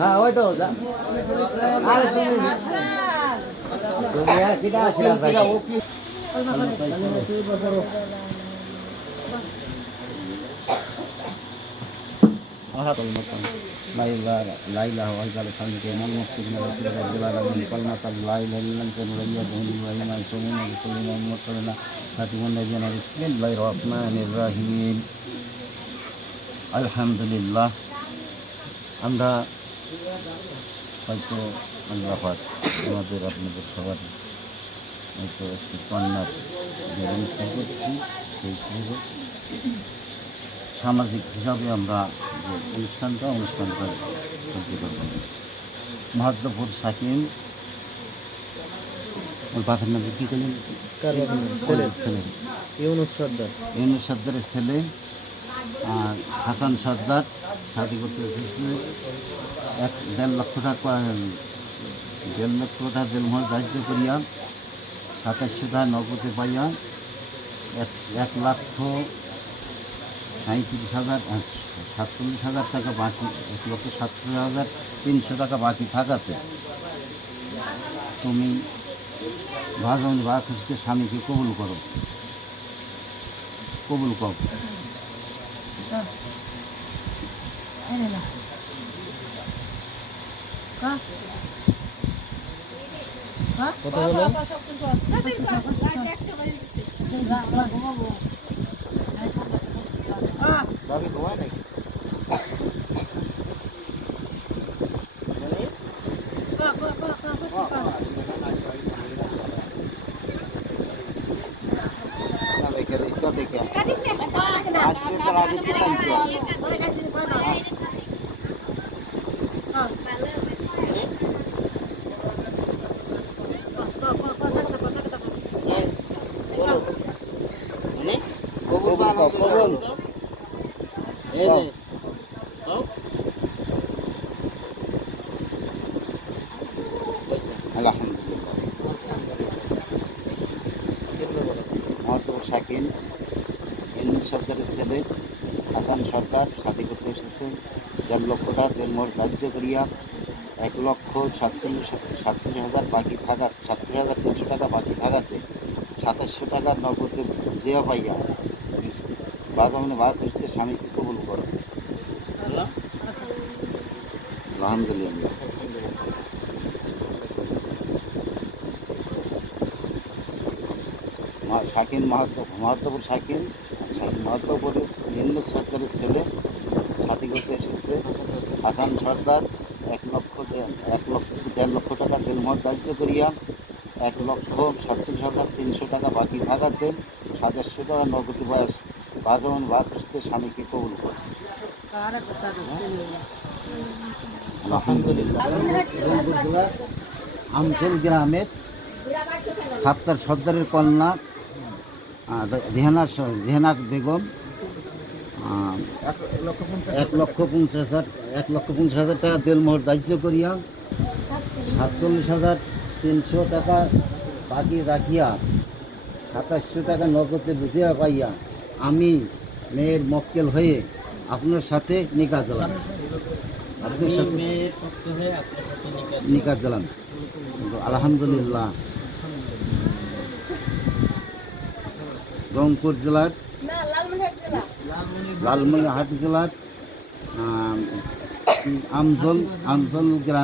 হ্যাঁ ওই তো আরে তুমি কিটা আছে لا إله إلا الله سبحانك من مكتوب من رسول الله صلى الله عليه وسلم كلمة لا إله إلا أنت نريد هني وإما يسلمون ويسلمون ومرسلون خاتم النبيين بسم الله الرحمن الرحيم الحمد لله আমরা হয়তো আল্লাহ পাক আমাদের আপনাদের সবার হয়তো একটি কন্যার যে অনুষ্ঠান করছি সেই হিসেবে সামাজিক হিসাবে আমরা যে অনুষ্ঠানটা করতে পারবো মহাদ্দপুর সাকিম ওই বাপের নামে কী করলেন ছেলে ইউনুস সর্দারের ছেলে আর হাসান সর্দার শাদি করতে এসেছে 1.5 লক্ষ টাকা 1.5 লক্ষ টাকা জেলমহল ধার্য করিয়া 2700 টাকা নগদে পাইয়া 1,47,000 টাকা বাকি 1,47,300 টাকা বাকি থাকাতে তুমি ভাজন বা খুশকে স্বামীকে কবুল করো কবুল কর কথা বলো বাকি ঘুমায় নাকি মহাদ্দপুর সাকিন ইউনুস সরকারের ছেলে হাসান সরকার শাদি করতে এসেছে 1.5 লক্ষ টাকা জেলমহল ধার্য করিয়া 1,47,000 বাকি থাকা 37,300 টাকা বাকি থাকাতে 2700 টাকা নগদে জিয়া পাইয়া বাজামনে বা খুঁজতে স্বামীকে কবুল করো আলহামদুলিল্লাহ শাকিন মহাদ্দপুর শাকিন মহাদ্দপুরের ইউনুস সরকারের ছেলে শাদি করতে এসেছে হাসান সর্দার 1.5 লক্ষ টাকা জেলমহল ধার্য করিয়া 1,47,300 টাকা বাকি থাকাতে 2700 টাকা নগদে বয়স বাজামন বা খুঁজতে স্বামীকে কবুল করে আলহামদুলিল্লাহ আমচল গ্রামের সাত্তার সর্দারের কন্যা রেহানা বেগম 1,50,000 টাকা জেলমহল ধার্য করিয়া 47,300 টাকা বাকি রাখিয়া 2700 টাকা নগদে বুঝিয়া পাইয়া আমি মেয়ের মক্কেল হয়ে আপনার সাথে নিকাহ দিলাম নিকাহ দিলাম আলহামদুলিল্লাহ রংপুর জেলার লালমনিরহাট জেলার আমজল গ্রাম